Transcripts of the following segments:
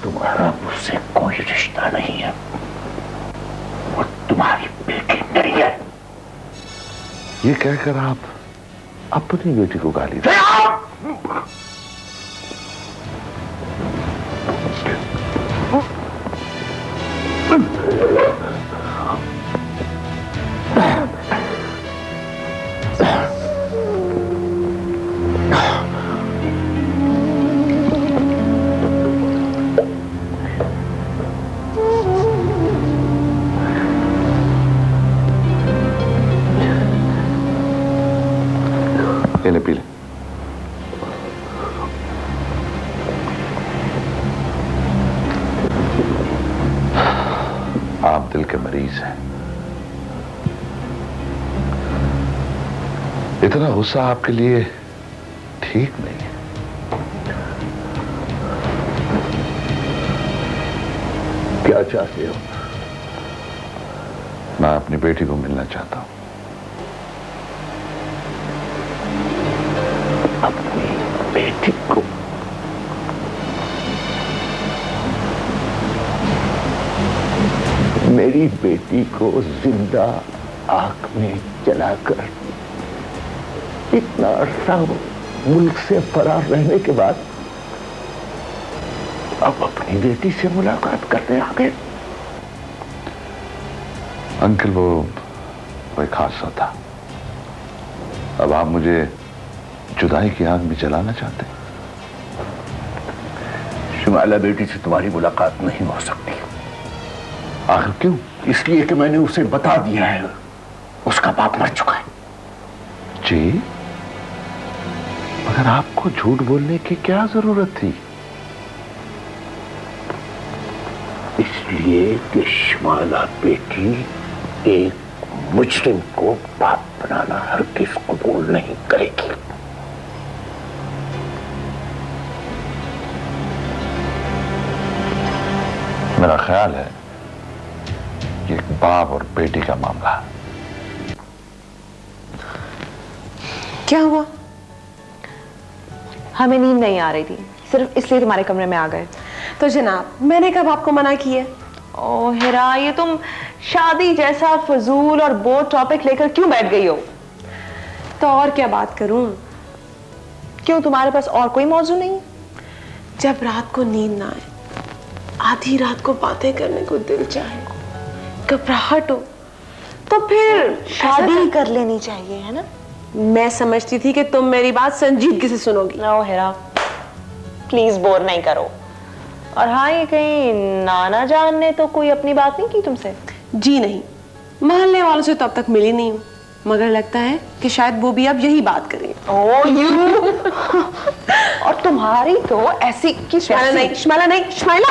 तुम्हारा मुझसे कोई रिश्ता नहीं है, वो तुम्हारी बेटी नहीं है। ये कहकर आप अपनी बेटी को गाली दे। पी ले। आप दिल के मरीज हैं। इतना गुस्सा आपके लिए ठीक नहीं है। क्या चाहते हो? मैं अपनी बेटी को मिलना चाहता हूं। अपनी बेटी को? मेरी बेटी को जिंदा आग में जलाकर इतना अरसा मुल्क से फरार रहने के बाद अब अपनी बेटी से मुलाकात करने आ गए। अंकल, वो कोई खासा था। अब आप मुझे जुदाई की आग में जलाना चाहते हैं? शिमाला बेटी से तुम्हारी मुलाकात नहीं हो सकती। आखिर क्यों? इसलिए कि मैंने उसे बता दिया है, उसका बाप मर चुका है। जी, मगर आपको झूठ बोलने की क्या जरूरत थी? इसलिए कि शिमाला बेटी एक मुजरिम को बाप बनाना हरगिज़ कबूल नहीं करेगी। मेरा ख्याल है ये एक बाप और बेटी का मामला है। क्या हुआ? हमें नींद नहीं आ रही थी, सिर्फ इसलिए तुम्हारे कमरे में आ गए। तो जनाब, मैंने कब आपको मना किया? ओह हिरा, ये तुम शादी जैसा फजूल और बोर टॉपिक लेकर क्यों बैठ गई हो? तो और क्या बात करूं? क्यों, तुम्हारे पास और कोई मौजू नहीं? जब रात को नींद ना आए, आधी रात को बातें करने को दिल चाहे, घबराहट हो, तो फिर शादी कर लेनी चाहिए, है ना? मैं समझती थी कि तुम मेरी बात संजीदगी से सुनोगी। ओह हिरा, प्लीज बोर नहीं करो। और हाँ, ये कहीं नाना जान ने तो कोई अपनी बात नहीं की तुमसे? जी नहीं, मोहल्ले वालों से तो अब तक मिली नहीं हूँ, मगर लगता है कि शायद वो भी अब यही बात करें। ओह यू और तुम्हारी तो ऐसी कि शिमाला नहीं, शिमाला नहीं, शिमाला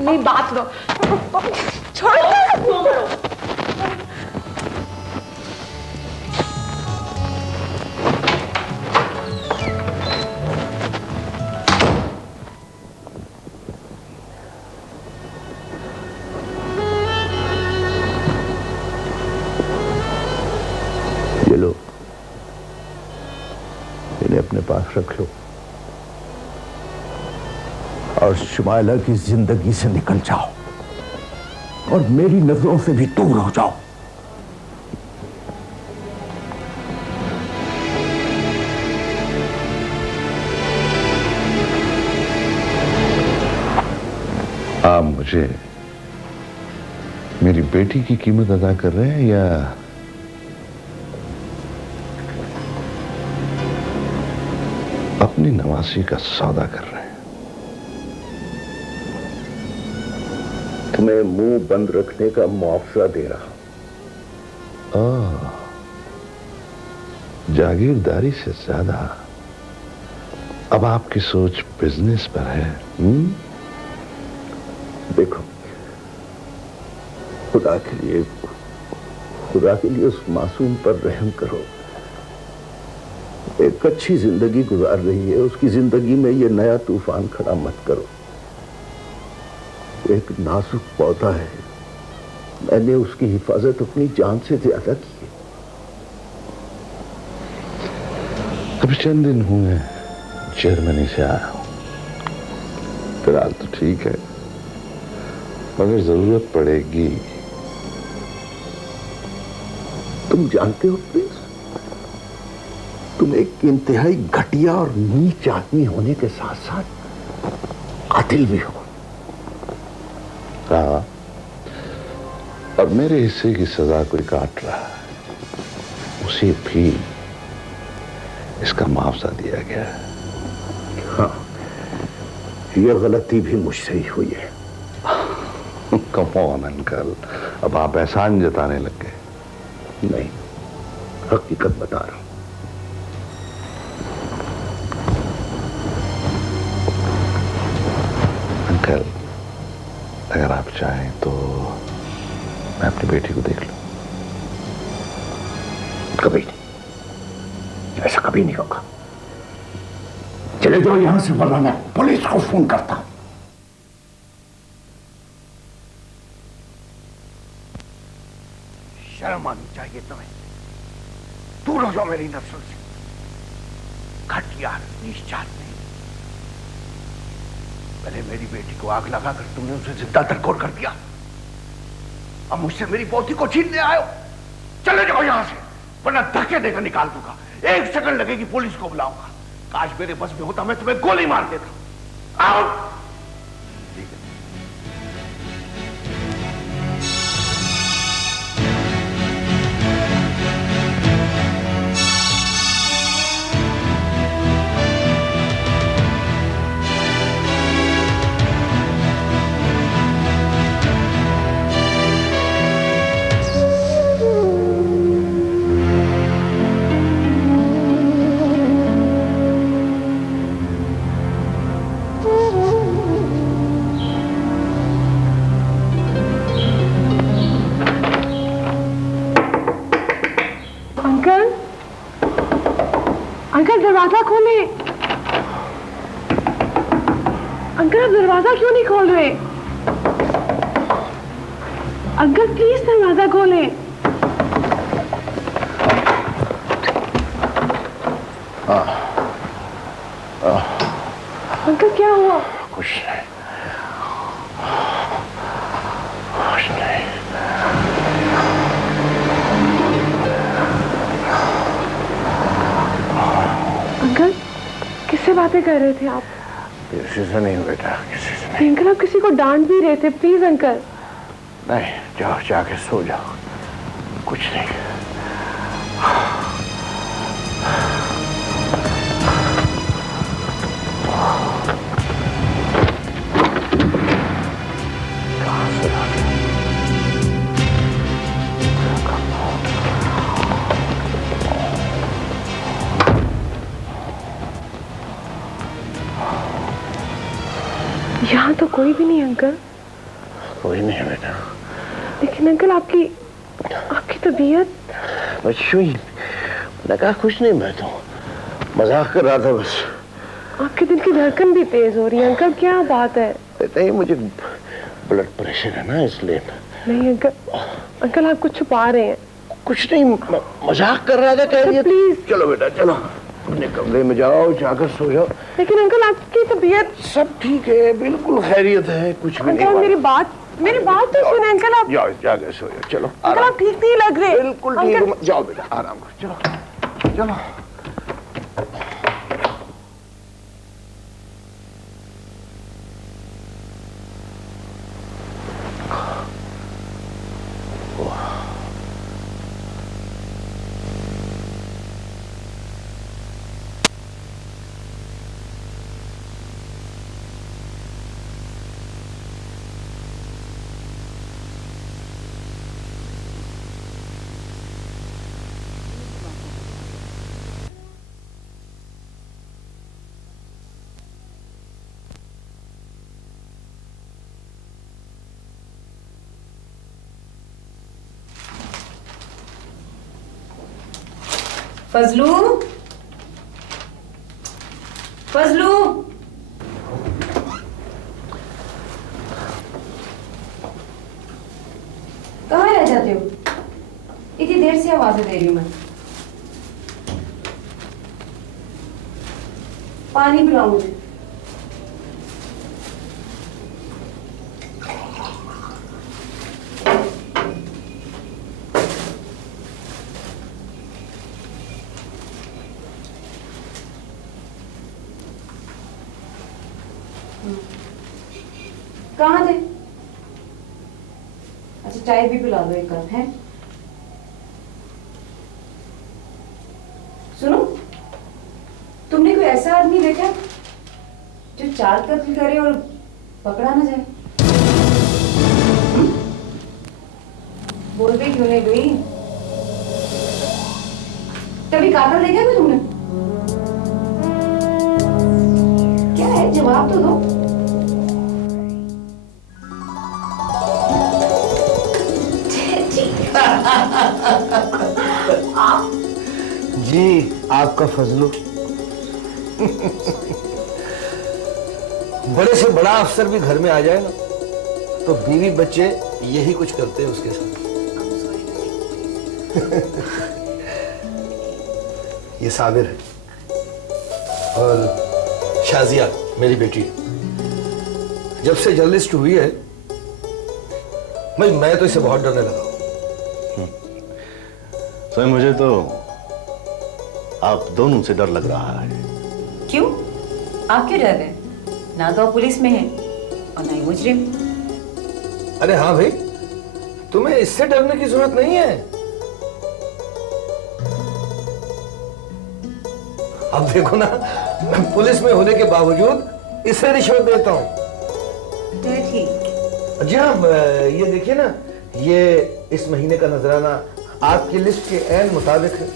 नहीं, बात लो, छोड़ो। ये लो, इन्हें अपने पास रख लो और शिमाला की जिंदगी से निकल जाओ और मेरी नजरों से भी दूर हो जाओ। आप मुझे मेरी बेटी की कीमत अदा कर रहे हैं या अपनी नवासी का सौदा कर रहे हैं? तुम्हें मुंह बंद रखने का मुआवजा दे रहा हूं। जागीरदारी से ज्यादा अब आपकी सोच बिजनेस पर है। देखो, खुदा के लिए उस मासूम पर रहम करो। एक अच्छी जिंदगी गुजार रही है, उसकी जिंदगी में ये नया तूफान खड़ा मत करो। एक नाजुक पौधा है, मैंने उसकी हिफाजत अपनी जान से ज्यादा की है। अभी चंद दिन हुए जर्मनी से आया हूं। फिलहाल तो ठीक है, मगर जरूरत पड़ेगी। तुम जानते हो प्लीज, तुम एक इंतहाई घटिया और नीच आदमी होने के साथ साथ कातिल भी हो। हाँ, और मेरे हिस्से की सजा कोई काट रहा है, उसे भी इसका मुआवजा दिया गया है। हाँ, यह गलती भी मुझसे ही हुई है। कम ऑन अंकल, अब आप एहसान जताने लग गए। नहीं, हकीकत बता रहा हूं। अंकल, अगर आप चाहें तो मैं अपनी बेटी को देख लूं। कभी नहीं, ऐसा कभी नहीं होगा। चले जाओ यहां से, वरना मैं पुलिस को फोन करता हूं। शर्म आनी चाहिए तुम्हें। दूर हो जाओ मेरी नस्ल से। घटिया नीच आदमी। पहले मेरी बेटी को आग लगाकर तुमने उसे जिंदा दरकोर कर दिया, अब मुझसे मेरी पोती को छीनने आए हो। चले जाओ यहां से, वरना धक्के देकर निकाल दूंगा। 1 सेकंड लगेगी, पुलिस को बुलाऊंगा। काश मेरे बस में होता, मैं तुम्हें गोली मार देता। आओ। ठीक है। अंकल दरवाजा खोले। अंकल आप दरवाजा क्यों नहीं खोल रहे? अंकल प्लीज दरवाजा खोले। अंकल क्या हुआ? कुछ नहीं, कुछ नहीं। अंकल किससे बातें कर रहे थे आप? किसी से नहीं बेटा, किसी से नहीं। अंकल आप किसी को डांट भी रहे थे, प्लीज अंकल। नहीं, जाओ जाके सो जाओ, कुछ नहीं। कहां से आ गया? यहाँ तो कोई भी नहीं अंकल। कोई नहीं है बेटा। लेकिन अंकल आपकी तबीयत। बच्चों, मैंने कहा कुछ नहीं, मैं तो मजाक कर रहा था बस। आपके दिल की धड़कन भी तेज हो रही है अंकल, क्या बात है? कहते ही मुझे ब्लड प्रेशर है ना, इसलिए। नहीं अंकल, अंकल आप कुछ छुपा रहे हैं। कुछ नहीं, मजाक कर रहा था। कह रही है प्लीज। चलो बेटा चलो, अपने कमरे में जाओ, जाकर सो जाओ। लेकिन अंकल आपकी तबीयत। सब ठीक है, बिल्कुल खैरियत है, कुछ भी नहीं। अंकल मेरी बात तो सुने अंकल। आप जाओ, जाकर सो जाओ। चलो अंकल आप ठीक नहीं लग रहे। बिल्कुल ठीक, जाओ बेटा आराम करो। चलो चलो। फजलू, फजलू, कहाँ रह जाते हो? इतनी देर से आवाजें दे रही हूँ मैं। पानी पिलाओ मुझे। कहाँ थे? अच्छा चाय भी पिला दो एक कप है। सुनो, तुमने कोई ऐसा आदमी देखा जो 4 कत्ल करे और पकड़ा ना जाए? बोलते क्यों नहीं गई? कभी कातल देखा कोई तुमने? क्या है, जवाब तो दो। जी आपका फजलू। बड़े से बड़ा अफसर भी घर में आ जाए ना तो बीवी बच्चे यही कुछ करते हैं उसके साथ। ये साबिर है और शाजिया मेरी बेटी। जब से जर्नलिस्ट हुई है मैं तो इसे बहुत डरने लगा हूं। तो मुझे तो आप दोनों से डर लग रहा है। क्यों? आप क्यों डर रहे? ना तो आप पुलिस में हैं और ना ही मुजरिम। अरे हाँ भाई, तुम्हें इससे डरने की जरूरत नहीं है। अब देखो ना, मैं पुलिस में होने के बावजूद इसे रिश्वत देता हूँ। तो ठीक। जी हाँ, ये देखिए ना, ये इस महीने का नजराना आपकी लिस्ट के ऐन मुताबिक है।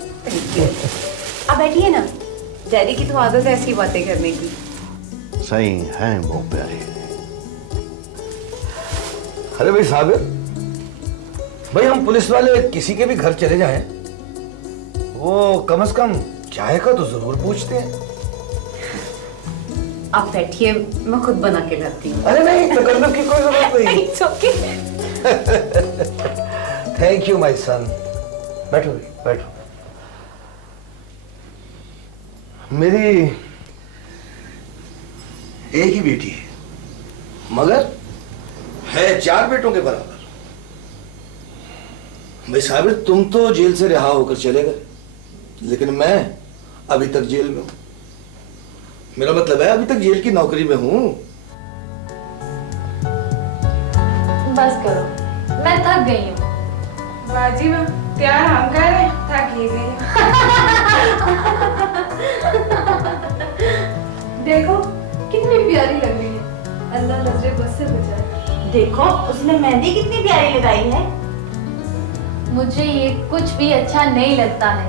अब बैठिए ना, डैडी की तो आदत है ऐसी बातें करने की। सही है बहुत प्यारे। अरे भाई साबिर, भाई हम पुलिस वाले किसी के भी घर चले जाएं, वो कम से कम चाय का तो जरूर पूछते हैं। आप बैठिए, मैं खुद बना के लाती हूँ। अरे नहीं, तकल्लुफ की कोई जरूरत नहीं। It's okay। Thank you my son. बैठो बैठो। मेरी एक ही बेटी है, मगर है 4 बेटों के बराबर। भाई साबिर, तुम तो जेल से रिहा होकर चले गए, लेकिन मैं अभी तक जेल में हूं। मेरा मतलब है अभी तक जेल की नौकरी में हूं। बस करो, मैं थक गई हूँ। बाजी में प्यार हम कर रहे हैं, थक ही गई। देखो कितनी प्यारी लग रही है। अल्लाह नजरे बस से बचाए। देखो उसने मेहंदी कितनी प्यारी लगाई है। मुझे ये कुछ भी अच्छा नहीं लगता है।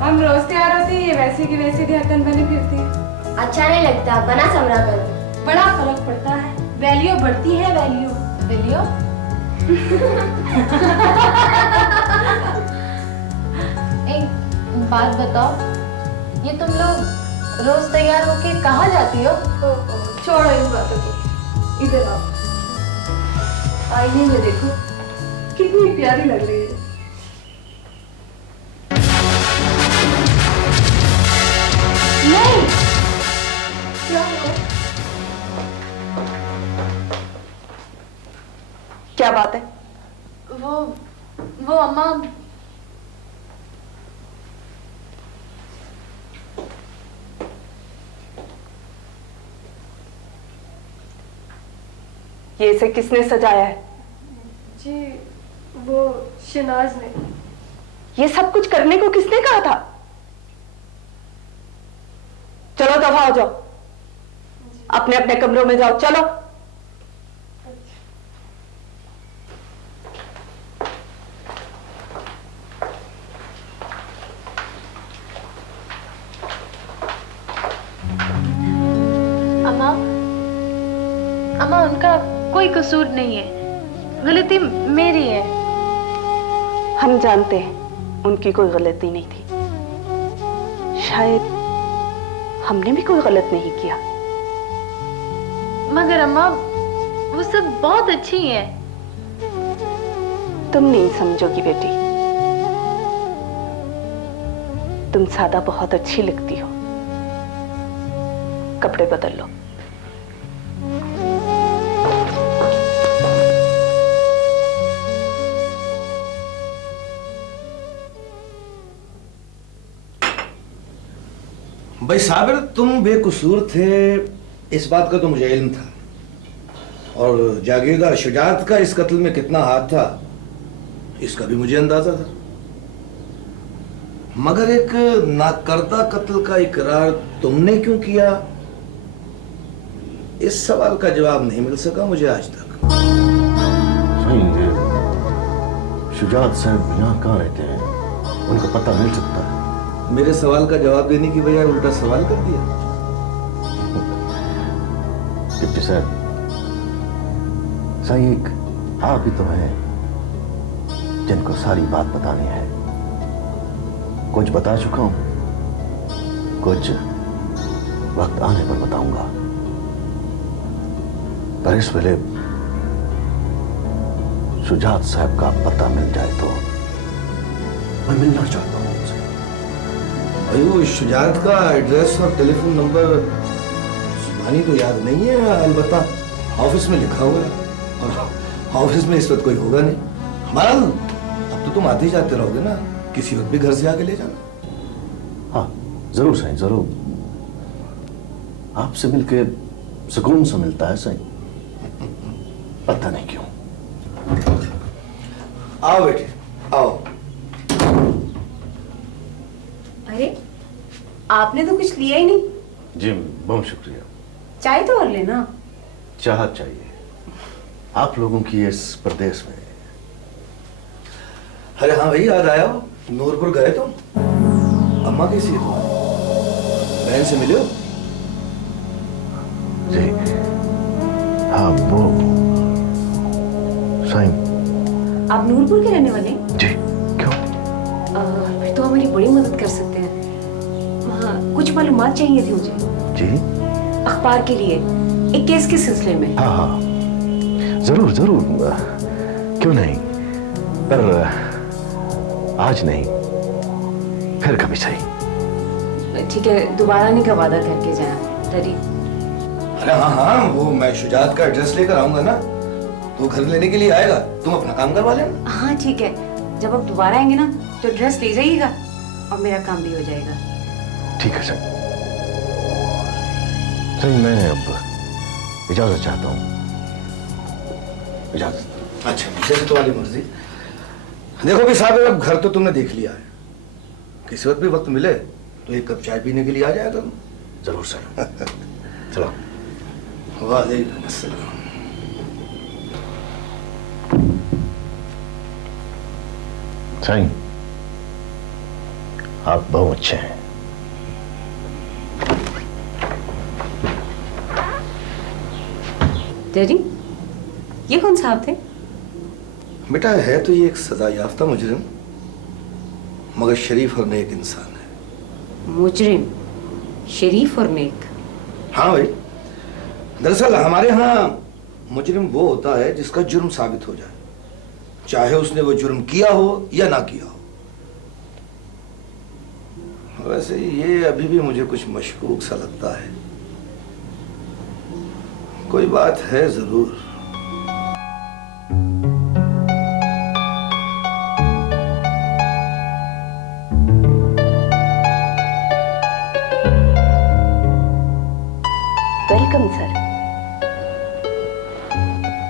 हम रोज तैयार होते हैं, ये वैसे की वैसे ध्यान बनी फिरती है। अच्छा नहीं लगता, बना समरा कर। बड़ा फर्क पड़ता है, वैल्यू बढ़ती है। वैल्यू एक बात बताओ, ये तुम लोग रोज तैयार होके कहाँ जाती हो? छोड़ो इन बातों को, इधर आओ। आईने में देखो कितनी प्यारी लग रही है। नहीं, क्या हुआ? क्या बात है? वो अम्मा, ये इसे किसने सजाया है? जी वो शनाज ने। ये सब कुछ करने को किसने कहा था? चलो दफा हो जाओ, अपने अपने कमरों में जाओ। चलो। अम्मा, अम्मा उनका कोई कसूर नहीं है, गलती मेरी है। हम जानते हैं उनकी कोई गलती नहीं थी, शायद हमने भी कोई गलत नहीं किया। मगर अम्मा वो सब बहुत अच्छी हैं। तुम नहीं समझोगी बेटी। तुम सादा बहुत अच्छी लगती हो। कपड़े बदल लो। भाई साबिर, तुम बेकसूर थे इस बात का तो मुझे इल्म था, और जागीरदार शुजात का इस कत्ल में कितना हाथ था इसका भी मुझे अंदाजा था। मगर एक नाकर्दा कत्ल का इकरार तुमने क्यों किया, इस सवाल का जवाब नहीं मिल सका मुझे आज तक। शुजात साहब यहाँ कहाँ रहते हैं, उनका पता मिल सकता है? मेरे सवाल का जवाब देने की बजाय उल्टा सवाल कर दिया। डिप्टी साहब, साईं एक आप ही तो हैं जिनको सारी बात बतानी है। कुछ बता चुका हूं, कुछ वक्त आने पर बताऊंगा, पर इस वेले शुजात साहब का पता मिल जाए तो मैं मिलना चाहता हूं उनसे। अयो, शुजात का एड्रेस और टेलीफोन नंबर जुबानी तो याद नहीं है, अलबत्ता ऑफिस में लिखा हुआ है, और ऑफिस में इस वक्त कोई होगा नहीं। हमारा अब तो तुम आते ही जाते रहोगे ना, किसी वक्त भी घर से आके ले जाना। हाँ जरूर साईं, जरूर। आपसे मिलके सुकून सा मिलता है साईं, पता नहीं क्यों। आओ बेटे, आओ। अरे आपने तो कुछ लिया ही नहीं। जी बहुत शुक्रिया। चाय तो और लेना। चाहत चाहिए आप लोगों की इस प्रदेश में। अरे हाँ भाई, याद आया, नूरपुर गए तुम? अम्मा कैसी है तुम्हारी? बहन से मिले हो? जी हाँ, वो साईं। आप नूरपुर के रहने वाले हैं? जी क्यों? फिर तो हमारी बड़ी मदद कर सकते हैं। हाँ, कुछ मालूमात चाहिए थी मुझे। जी अखबार के लिए, एक केस के सिलसिले में। हाँ हाँ जरूर जरूर, क्यों नहीं, पर आज नहीं, फिर कभी सही। ठीक है, दोबारा आने का वादा करके जाए डरी। अरे हाँ हाँ, वो मैं शुजात का एड्रेस लेकर आऊंगा ना, तो घर लेने के लिए आएगा, तुम अपना काम करवा लेना। हाँ ठीक है, जब आप दोबारा आएंगे ना तो ड्रेस ले जाइएगा और मेरा काम भी हो जाएगा। ठीक है सर। सही, मैं अब इजाजत चाहता हूँ। इजाजत। अच्छा, जैसे तुम्हारी मर्जी। देखो भी साहब, अब घर तो तुमने देख लिया है, किसी वक्त भी वक्त मिले तो एक कप चाय पीने के लिए आ जाया तुम। जरूर सर। चलो। वालेकुम अस्सलाम। साईं, आप बहुत अच्छे हैं। डैडी, ये कौन साहब थे? बेटा, है तो ये एक सजा याफ्ता मुजरिम, मगर शरीफ और नेक इंसान है। मुजरिम, शरीफ और नेक। हाँ भाई, दरअसल हमारे यहाँ मुजरिम वो होता है जिसका जुर्म साबित हो जाए, चाहे उसने वो जुर्म किया हो या ना किया हो। वैसे ये अभी भी मुझे कुछ मशकूक सा लगता है, कोई बात है जरूर। Welcome sir.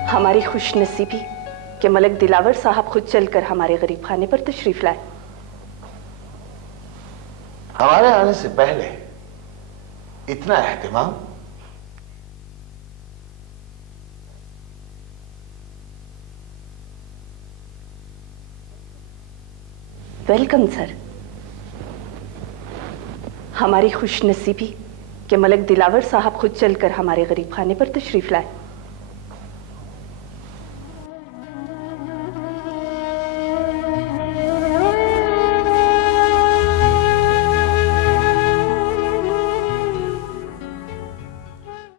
हमारी खुशनसीबी कि मलिक दिलावर साहब खुद चलकर हमारे गरीब खाने पर तशरीफ लाए। हमारे आने से पहले इतना एहतिमाम। Welcome sir. हमारी खुशनसीबी कि मलिक दिलावर साहब खुद चलकर हमारे गरीब खाने पर तशरीफ लाए।